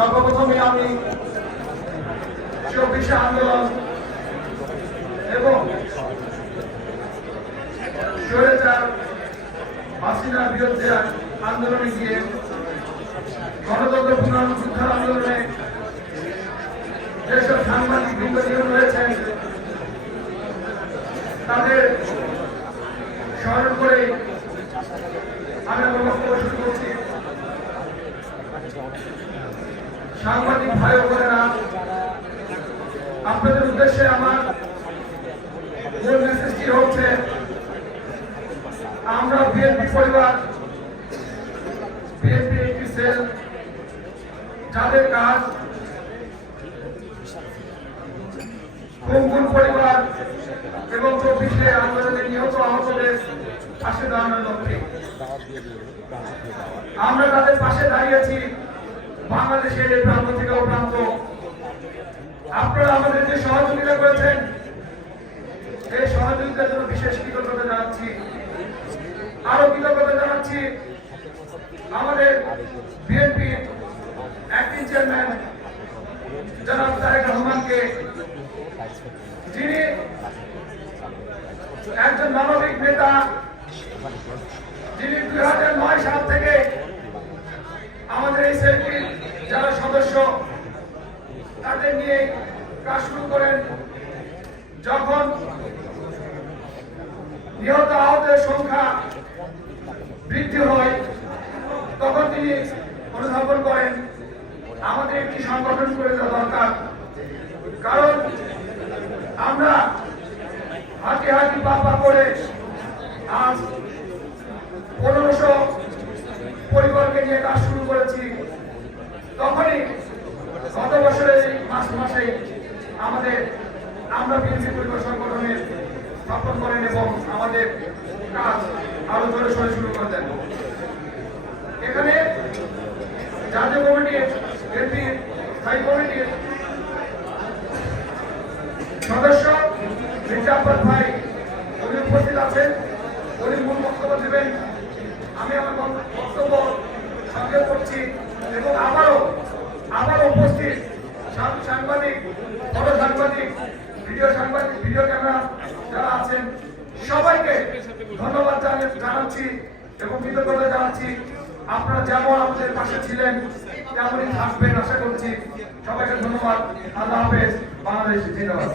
সর্বপ্রথমে আমি 24 আন্দোলন এবং স্বৈরাচার হাসিনার বিরুদ্ধে আন্দোলনে গিয়ে গণতন্ত্র পুনরুদ্ধার আন্দোলনে যেসব সাংবাদিক বৃন্দ নিয়োগ রয়েছেন তাদের স্মরণ করে আমি আমার বক্তব্য শুরু করছি। সাংবাদিক ভাই ও বোনেরা, আপনাদের উদ্দেশ্যে আমার মূল মেসেজটি হচ্ছে, আমরা বিএনপি পরিবার, বিএনপি একটি সেল যাদের কাজ গুম পরিবার এবং 24 আন্দোলনে নিহত আহতদের পাশে দাঁড়ানোর লক্ষ্যে আমরা তাদের পাশে দাঁড়িয়েছি। বাংলাদেশের এই প্রান্ত থেকে ও প্রান্ত আপনারা আমাদের যে সহযোগিতা করেছেন, এই সহযোগিতার জন্য বিশেষ কৃতজ্ঞতা জানাচ্ছি। আরো কৃতজ্ঞতা জানাচ্ছি আমাদের বিএনপি অ্যাক্টিং চেয়ারম্যান জনাব তারেক রহমানকে, যিনি একজন মানবিক নেতা, যিনি 2009 সাল থেকে আমাদের এই সেলটির যারা সদস্য তাদের নিয়ে কাজ শুরু করেন। যখন নিহত আহতের সংখ্যা বৃদ্ধি হয় তখন তিনি অনুধাবন করেন আমাদের একটি সংগঠন করে দেওয়া দরকার, কারণ আমরা হাঁটি হাঁটি পা করে আজ 1500 পরিবারকে নিয়ে কাজ শুরু করেছি। তখনই গত বছরের মার্চ মাসে আমরা বিএনপি পরিবার সংগঠনের স্থাপন করেন এবং আমাদের কাজ আরো জোরে সোরে শুরু করে দেন। এখানে জাতীয় কমিটির, বিএনপির স্থায়ী কমিটির সদস্য মির্জা আব্বাস ভাই উনি উপস্থিত আছেন, উনি মূল বক্তব্য দেবেন। আমি আমার বক্তব্য সংক্ষেপ করছি এবং আবারও উপস্থিত সাংবাদিক, ফটো সাংবাদিক, ভিডিও ক্যামেরা যারা আছেন সবাইকে ধন্যবাদ জানাচ্ছি এবং কৃতজ্ঞতা জানাচ্ছি। আপনারা যেমন আমাদের পাশে ছিলেন তেমনই থাকবেন আশা করছি। সবাইকে ধন্যবাদ। আল্লাহ হাফেজ। বাংলাদেশ জিন্দাবাদ।